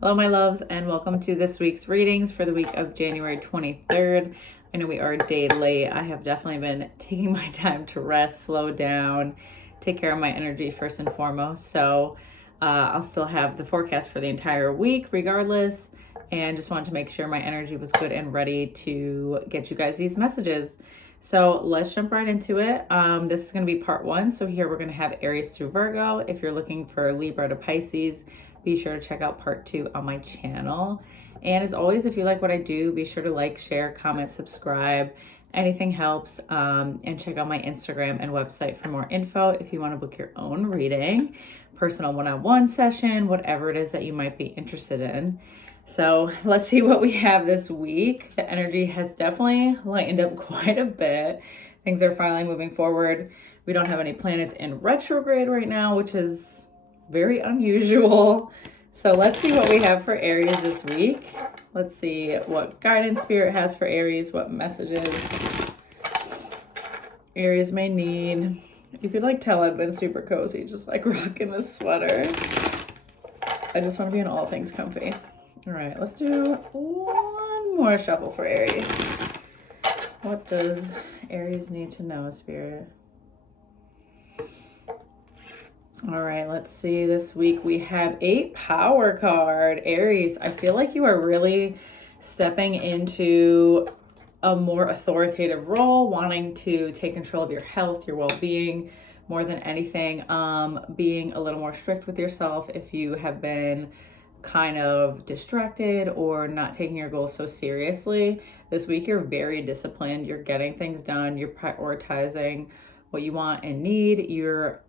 Hello, my loves, and welcome to this week's readings for the week of January 23rd. I know we are a day late. I have definitely been taking my time to rest, slow down, take care of my energy first and foremost. So I'll still have the forecast for the entire week regardless, and just wanted to make sure my energy was good and ready to get you guys these messages. So let's jump right into it. This is going to be part one. So here we're going to have Aries through Virgo. If you're looking for Libra to Pisces, be sure to check out part two on my channel. And as always, if you like what I do, be sure to like, share, comment, subscribe. Anything helps. And check out my Instagram and website for more info if you want to book your own reading, personal one-on-one session, whatever it is that you might be interested in. So let's see what we have this week. The energy has definitely lightened up quite a bit. Things are finally moving forward. We don't have any planets in retrograde right now, which is very unusual. So let's see what we have for Aries this week. Let's see what guidance Spirit has for Aries, what messages Aries may need. You could like tell I've been super cozy, just like rocking this sweater. I just want to be in all things comfy. All right, let's do one more shuffle for Aries. What does Aries need to know, Spirit? All right, let's see. This week we have a power card. Aries, I feel like you are really stepping into a more authoritative role, wanting to take control of your health, your well-being, more than anything, being a little more strict with yourself if you have been kind of distracted or not taking your goals so seriously. This week you're very disciplined. You're getting things done. You're prioritizing what you want and need. You're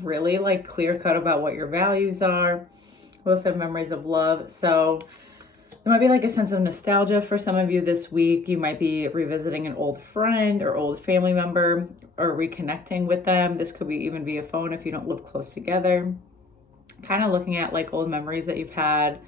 really like clear cut about what your values are. We also have memories of love. So there might be like a sense of nostalgia for some of you this week. You might be revisiting an old friend or old family member or reconnecting with them. This could be even via phone if you don't live close together. Kind of looking at like old memories that you've had,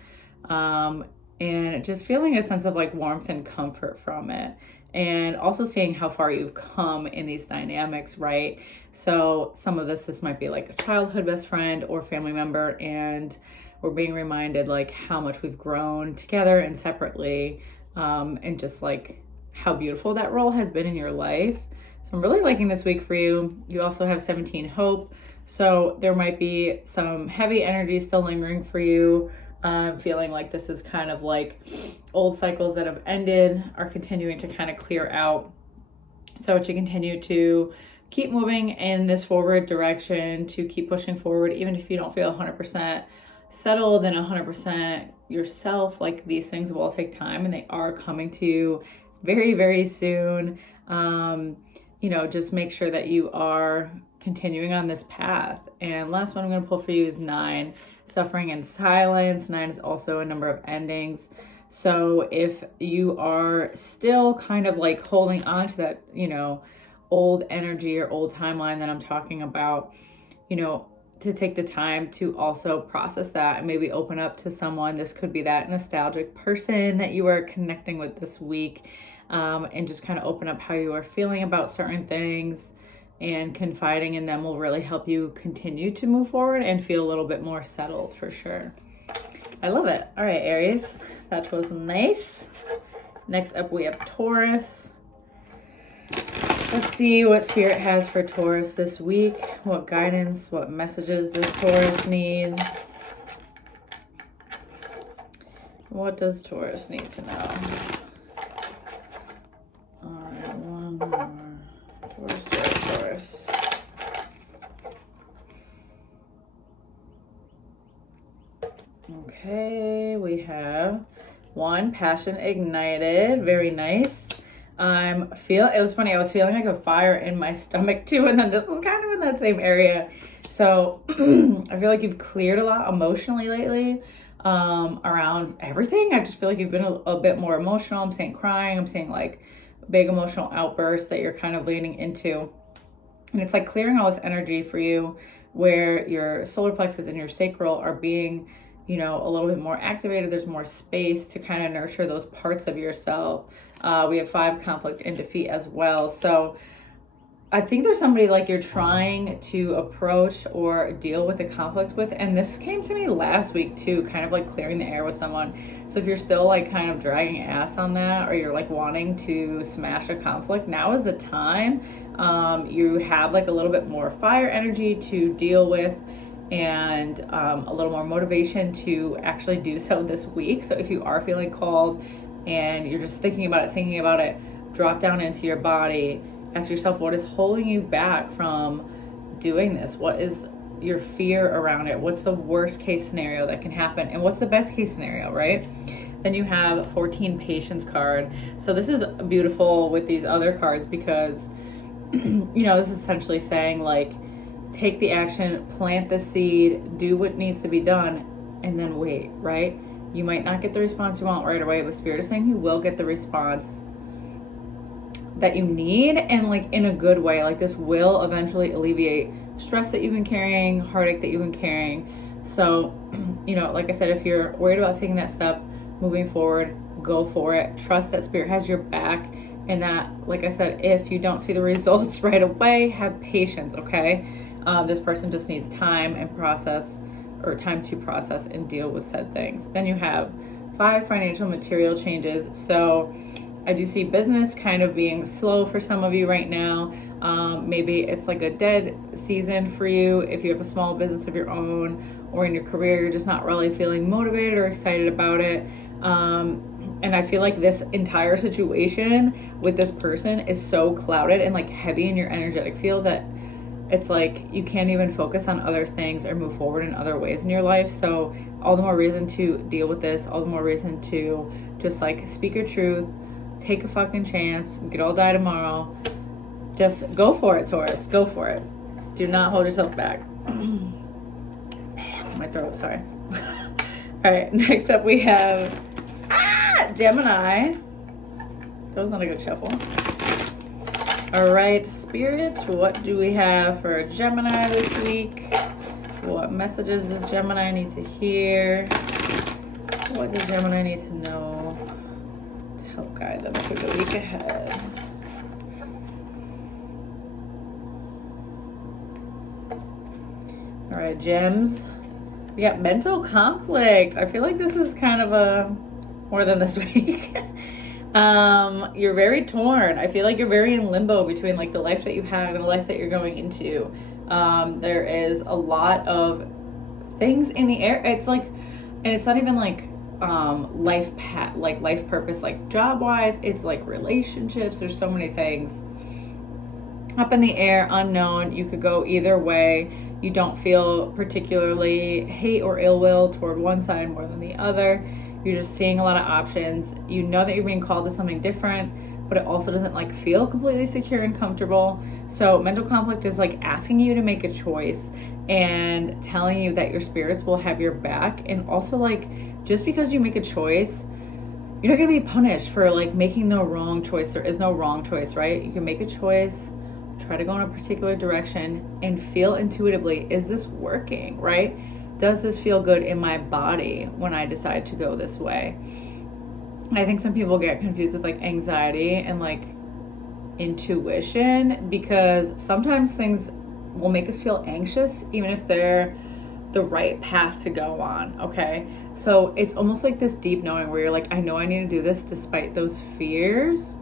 and just feeling a sense of like warmth and comfort from it. And also seeing how far you've come in these dynamics, right? So some of this might be like a childhood best friend or family member, and we're being reminded like how much we've grown together and separately, and just like how beautiful that role has been in your life. So I'm really liking this week for you. You also have 17 Hope. So there might be some heavy energy still lingering for you. Feeling like this is kind of like old cycles that have ended are continuing to kind of clear out. So to continue to keep moving in this forward direction, to keep pushing forward, even if you don't feel 100% settled and 100% yourself, like these things will take time and they are coming to you very, very soon. Just make sure that you are continuing on this path. And last one I'm going to pull for you is 9. Suffering in silence. 9 is also a number of endings. So if you are still kind of like holding on to that, old energy or old timeline that I'm talking about, to take the time to also process that and maybe open up to someone. This could be that nostalgic person that you are connecting with this week, and just kind of open up how you are feeling about certain things. And confiding in them will really help you continue to move forward and feel a little bit more settled for sure. I love it. All right, Aries, that was nice. Next up, we have Taurus. Let's see what Spirit has for Taurus this week. What guidance, what messages does Taurus need? What does Taurus need to know? All right, one more. Taurus. Okay, we have 1, passion ignited. Very nice. It was funny, I was feeling like a fire in my stomach too, and then this is kind of in that same area. So I feel like you've cleared a lot emotionally lately, around everything. I just feel like you've been a bit more emotional. I'm saying crying, I'm saying like big emotional outbursts that you're kind of leaning into. And it's like clearing all this energy for you where your solar plexus and your sacral are being, a little bit more activated. There's more space to kind of nurture those parts of yourself. We have 5, conflict and defeat as well. So I think there's somebody like you're trying to approach or deal with a conflict with. And this came to me last week too, kind of like clearing the air with someone. So if you're still like kind of dragging ass on that, or you're like wanting to smash a conflict, now is the time. You have like a little bit more fire energy to deal with, and a little more motivation to actually do so this week. So if you are feeling called and you're just thinking about it, drop down into your body. Ask yourself, what is holding you back from doing this? What is your fear around it? What's the worst case scenario that can happen? And what's the best case scenario, right? Then you have 14 Patience card. So this is beautiful with these other cards because, this is essentially saying like, take the action, plant the seed, do what needs to be done, and then wait, right? You might not get the response you want right away, but Spirit is saying you will get the response that you need, and like in a good way. Like this will eventually alleviate stress that you've been carrying, heartache that you've been carrying. So, like I said, if you're worried about taking that step, moving forward, go for it. Trust that Spirit has your back, and that, like I said, if you don't see the results right away, have patience, okay? This person just needs time to process and deal with said things. Then you have 5 financial material changes. So I do see business kind of being slow for some of you right now. Maybe it's like a dead season for you if you have a small business of your own, or in your career, you're just not really feeling motivated or excited about it. And I feel like this entire situation with this person is so clouded and like heavy in your energetic field that it's like you can't even focus on other things or move forward in other ways in your life. So all the more reason to deal with this, all the more reason to just like speak your truth, take a fucking chance. We could all die tomorrow. Just go for it, Taurus. Go for it. Do not hold yourself back. My throat, sorry. All right, next up we have Gemini. That was not a good shuffle. All right, Spirit, what do we have for Gemini this week? What messages does Gemini need to hear? What does Gemini need to know to help guide them through the week ahead? All right, Gems. We got mental conflict. I feel like this is kind of a more than this week. You're very torn. I feel like you're very in limbo between like the life that you have and the life that you're going into. There is a lot of things in the air. It's like, and it's not even like life purpose, like job wise. It's like relationships. There's so many things up in the air, unknown. You could go either way. You don't feel particularly hate or ill will toward one side more than the other. You're just seeing a lot of options. You know that you're being called to something different, but it also doesn't like feel completely secure and comfortable. So mental conflict is like asking you to make a choice and telling you that your spirits will have your back. And also like, just because you make a choice, you're not gonna be punished for like making the wrong choice. There is no wrong choice, right? You can make a choice, try to go in a particular direction and feel intuitively, is this working, right? Does this feel good in my body when I decide to go this way? And I think some people get confused with like anxiety and like intuition, because sometimes things will make us feel anxious even if they're the right path to go on, okay? So it's almost like this deep knowing where you're like, I know I need to do this despite those fears.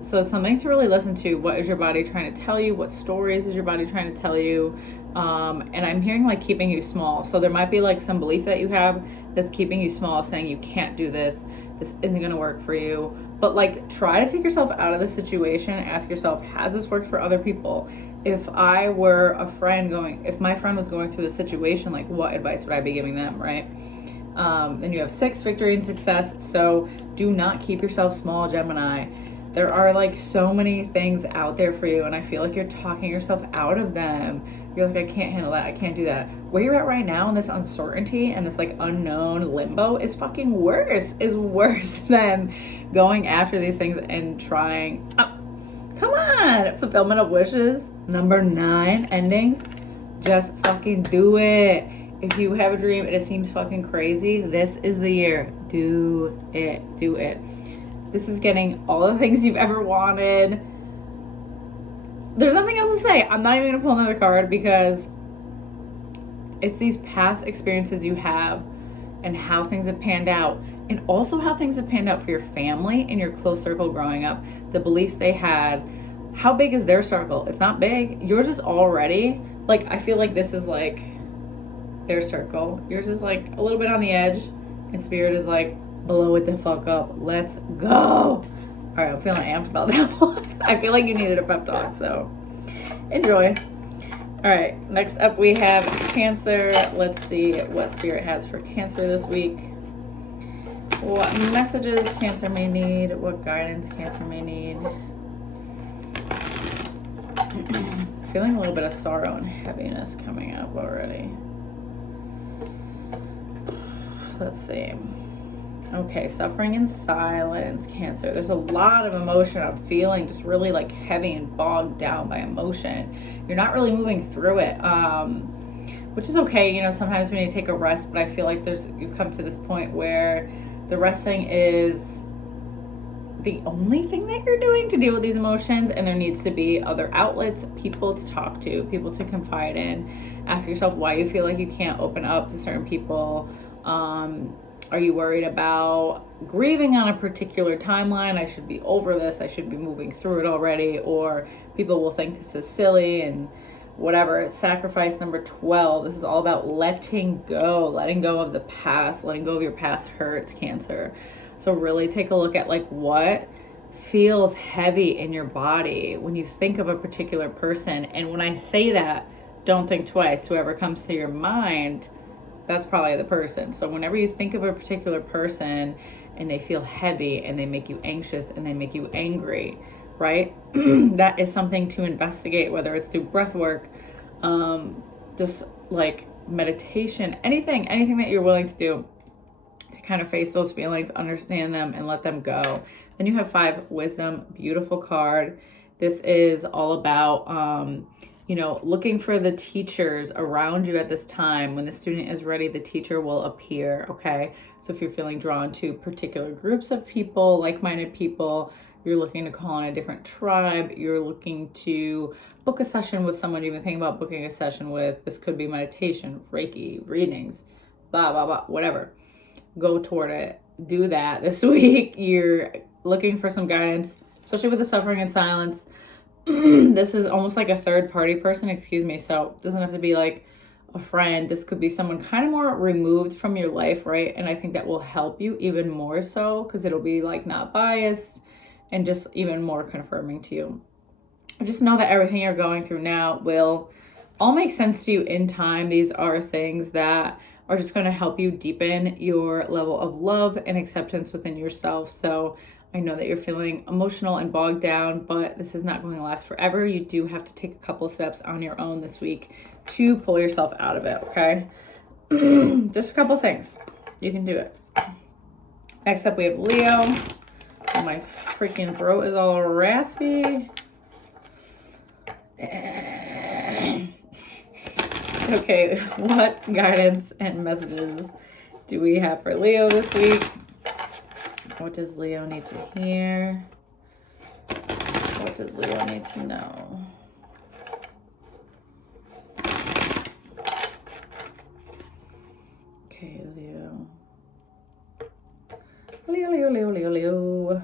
So it's something to really listen to. What is your body trying to tell you? What stories is your body trying to tell you? And I'm hearing like keeping you small. So there might be like some belief that you have that's keeping you small, saying you can't do this. This isn't going to work for you. But like, try to take yourself out of the situation. Ask yourself, has this worked for other people? If I were a friend if my friend was going through the situation, like what advice would I be giving them, right? Then you have 6, victory and success. So do not keep yourself small, Gemini. There are like so many things out there for you, and I feel like you're talking yourself out of them. You're like, I can't handle that. I can't do that. Where you're at right now in this uncertainty and this like unknown limbo is fucking worse. Is worse than going after these things and trying. Come on, fulfillment of wishes. Number 9, endings. Just fucking do it. If you have a dream and it seems fucking crazy, this is the year. Do it. Do it. This is getting all the things you've ever wanted. there's nothing else to say. I'm not even gonna pull another card because it's these past experiences you have and how things have panned out, and also how things have panned out for your family and your close circle growing up, the beliefs they had. How big is their circle? It's not big. Yours is already, like, I feel like this is like their circle. Yours is like a little bit on the edge, and Spirit is like, blow it the fuck up. Let's go. All right, I'm feeling amped about that one. I feel like you needed a pep talk, so enjoy. All right, next up we have Cancer. Let's see what Spirit has for Cancer this week. What messages Cancer may need, what guidance Cancer may need. Feeling a little bit of sorrow and heaviness coming up already. Let's see. Okay, suffering in silence, Cancer. There's a lot of emotion I'm feeling, just really like heavy and bogged down by emotion. You're not really moving through it, which is okay. You know, sometimes we need to take a rest, but I feel like you've come to this point where the resting is the only thing that you're doing to deal with these emotions, and there needs to be other outlets, people to talk to, people to confide in. Ask yourself why you feel like you can't open up to certain people. Are you worried about grieving on a particular timeline? I should be over this. I should be moving through it already. Or people will think this is silly and whatever. Sacrifice number 12. This is all about letting go of the past, letting go of your past hurts, Cancer. So really take a look at like what feels heavy in your body when you think of a particular person. And when I say that, don't think twice. Whoever comes to your mind, that's probably the person. So whenever you think of a particular person and they feel heavy and they make you anxious and they make you angry, right? That is something to investigate, whether it's through breath work, just like meditation, anything that you're willing to do to kind of face those feelings, understand them, and let them go. Then you have 5 Wisdom, beautiful card. This is all about, looking for the teachers around you at this time. When the student is ready, the teacher will appear, okay? So if you're feeling drawn to particular groups of people, like-minded people, you're looking to call on a different tribe, you're looking to book a session with someone, even think about booking a session with, this could be meditation, Reiki, readings, blah, blah, blah, whatever. Go toward it. Do that this week. You're looking for some guidance, especially with the suffering in silence. This is almost like a third party person, so it doesn't have to be like a friend. This could be someone kind of more removed from your life, right? And I think that will help you even more so, because it'll be like not biased and just even more confirming to you. Just know that everything you're going through now will all make sense to you in time. These are things that are just going to help you deepen your level of love and acceptance within yourself. So I know that you're feeling emotional and bogged down, but this is not going to last forever. You do have to take a couple of steps on your own this week to pull yourself out of it, okay? Just a couple things. You can do it. Next up, we have Leo. Oh, my freaking throat is all raspy. Okay, what guidance and messages do we have for Leo this week? What does Leo need to hear? What does Leo need to know? Okay, Leo. Leo.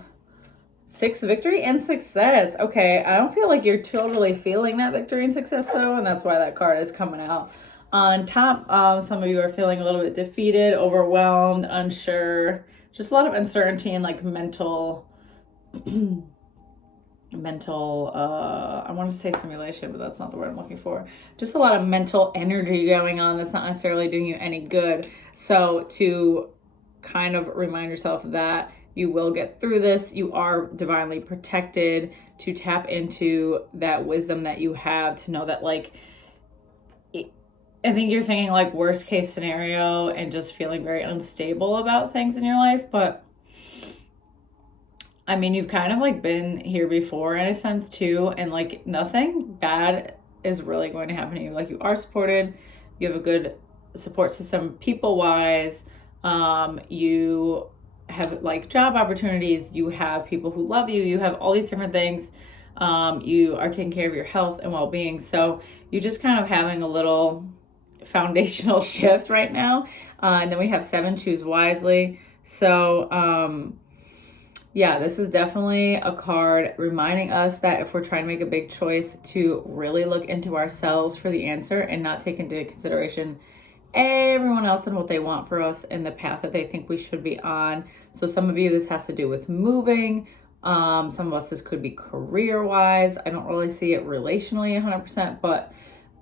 6 victory and success. Okay, I don't feel like you're totally feeling that victory and success though, and that's why that card is coming out. On top, some of you are feeling a little bit defeated, overwhelmed, unsure. Just a lot of uncertainty and like mental, I want to say simulation, but that's not the word I'm looking for. Just a lot of mental energy going on that's not necessarily doing you any good. So to kind of remind yourself that you will get through this, you are divinely protected, to tap into that wisdom that you have, to know that like, I think you're thinking like worst case scenario and just feeling very unstable about things in your life. But I mean, you've kind of like been here before in a sense too. And like nothing bad is really going to happen to you. Like you are supported. You have a good support system people wise. You have like job opportunities. You have people who love you. You have all these different things. You are taking care of your health and well-being. So you're just kind of having a little foundational shift right now. And then we have 7, choose wisely. So, yeah, this is definitely a card reminding us that if we're trying to make a big choice, to really look into ourselves for the answer and not take into consideration everyone else and what they want for us and the path that they think we should be on. So some of you, this has to do with moving. Some of us, this could be career-wise. I don't really see it relationally 100%, but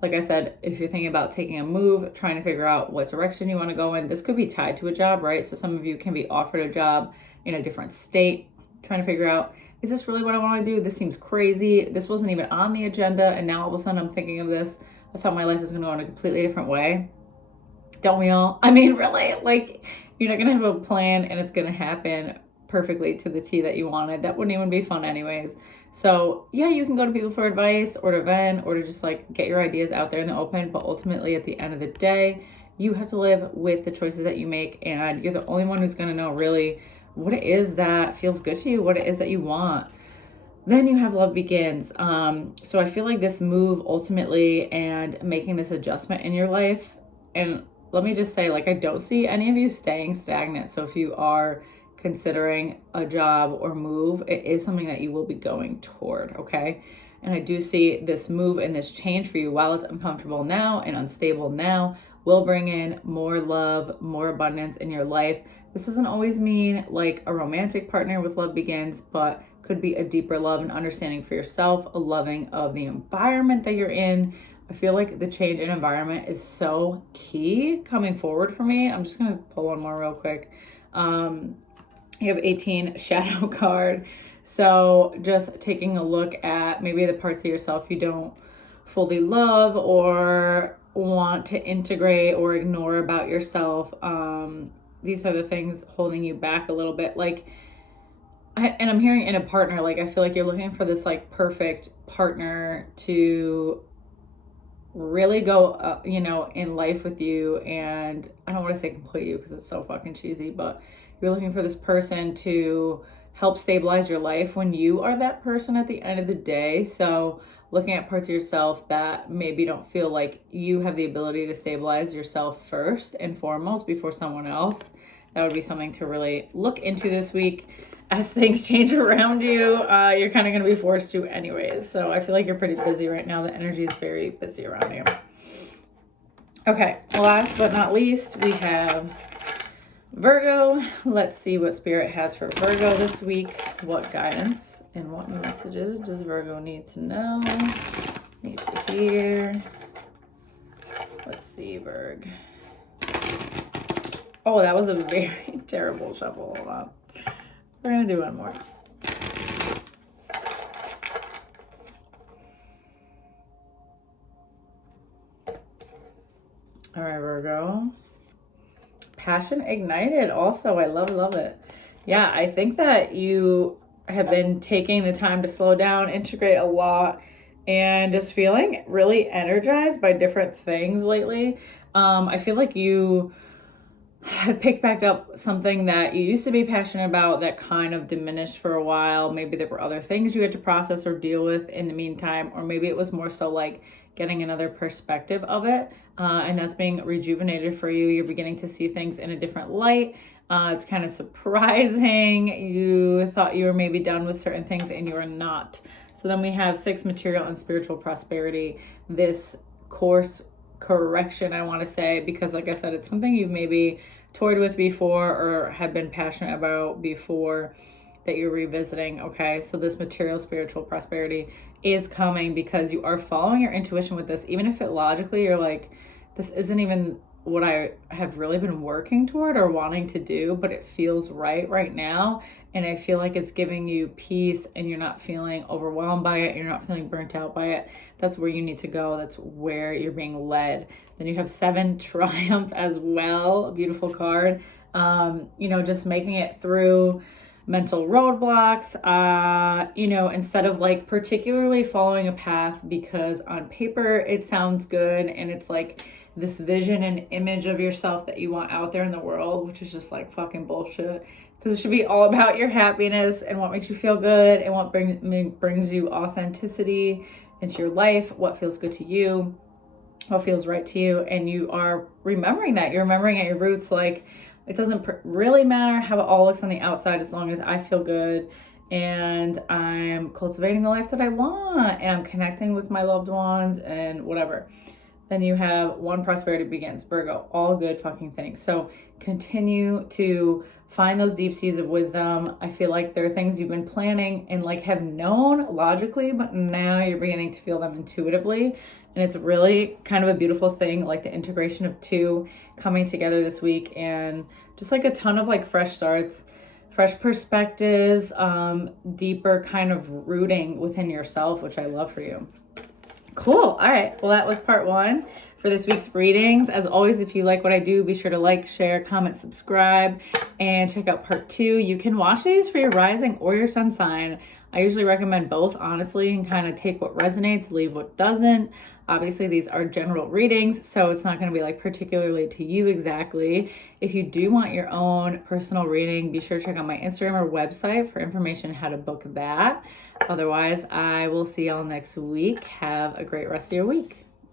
like I said, if you're thinking about taking a move, trying to figure out what direction you want to go in, this could be tied to a job, right? So some of you can be offered a job in a different state, trying to figure out, is this really what I want to do? This seems crazy. This wasn't even on the agenda, and now all of a sudden I'm thinking of this. I thought my life was going to go in a completely different way. Don't we all? I mean, really, like, you're not going to have a plan and it's going to happen perfectly to the T that you wanted. That wouldn't even be fun anyways. So yeah, you can go to people for advice or to vent or to just like get your ideas out there in the open. But ultimately at the end of the day, you have to live with the choices that you make, and you're the only one who's going to know really what it is that feels good to you, what it is that you want. Then you have love begins. So I feel like this move ultimately and making this adjustment in your life, and let me just say, like, I don't see any of you staying stagnant. So if you are considering a job or move, it is something that you will be going toward, okay? And I do see this move and this change for you, while it's uncomfortable now and unstable now, will bring in more love, more abundance in your life. This doesn't always mean like a romantic partner with love begins, but could be a deeper love and understanding for yourself, a loving of the environment that you're in. I feel like the change in environment is so key coming forward for me. I'm just going to pull one more real quick. You have 18, shadow card. So just taking a look at maybe the parts of yourself you don't fully love or want to integrate or ignore about yourself. These are the things holding you back a little bit. Like, and I'm hearing in a partner, like, I feel like you're looking for this like perfect partner to really go, in life with you. And I don't want to say complete you because it's so fucking cheesy, but you're looking for this person to help stabilize your life when you are that person at the end of the day. So looking at parts of yourself that maybe don't feel like you have the ability to stabilize yourself first and foremost before someone else. That would be something to really look into this week. As things change around you, you're kind of going to be forced to anyways. So I feel like you're pretty busy right now. The energy is very busy around you. Okay, last but not least, we have Virgo. Let's see what Spirit has for Virgo this week. What guidance and what messages does Virgo need to know, needs to hear? Let's see, Virg. Oh, that was a very terrible shuffle. Hold on. We're going to do one more. All right, Virgo. Passion ignited also. I love it. Yeah, I think that you have been taking the time to slow down, integrate a lot, and just feeling really energized by different things lately. I feel like you have picked back up something that you used to be passionate about that kind of diminished for a while. Maybe there were other things you had to process or deal with in the meantime, or maybe it was more so like getting another perspective of it, and that's being rejuvenated for you. You're beginning to see things in a different light. It's kind of surprising. You thought you were maybe done with certain things and you are not. So then we have 6, material and spiritual prosperity. This course correction, I want to say, because like I said, it's something you've maybe toyed with before or have been passionate about before that you're revisiting. Okay, so this material spiritual prosperity is coming because you are following your intuition with this, even if it logically you're like, this isn't even what I have really been working toward or wanting to do, but it feels right now. And I feel like it's giving you peace and you're not feeling overwhelmed by it. You're not feeling burnt out by it. That's where you need to go. That's where you're being led. Then you have 7, triumph as well. A beautiful card. Just making it through mental roadblocks, instead of like particularly following a path because on paper it sounds good and it's like this vision and image of yourself that you want out there in the world, which is just like fucking bullshit. Because it should be all about your happiness and what makes you feel good and what brings you authenticity into your life, what feels good to you, what feels right to you. And you are remembering that. You're remembering at your roots, like, it doesn't really matter how it all looks on the outside as long as I feel good and I'm cultivating the life that I want and I'm connecting with my loved ones and whatever. Then you have one, prosperity begins. Virgo, all good fucking things. So continue to find those deep seas of wisdom. I feel like there are things you've been planning and like have known logically, but now you're beginning to feel them intuitively. And it's really kind of a beautiful thing, like the integration of two coming together this week, and just like a ton of like fresh starts, fresh perspectives, deeper kind of rooting within yourself, which I love for you. Cool. All right. Well, that was part 1 for this week's readings. As always, if you like what I do, be sure to like, share, comment, subscribe, and check out part 2. You can watch these for your rising or your sun sign. I usually recommend both, honestly, and kind of take what resonates, leave what doesn't. Obviously, these are general readings, so it's not going to be like particularly to you exactly. If you do want your own personal reading, be sure to check out my Instagram or website for information on how to book that. Otherwise, I will see y'all next week. Have a great rest of your week.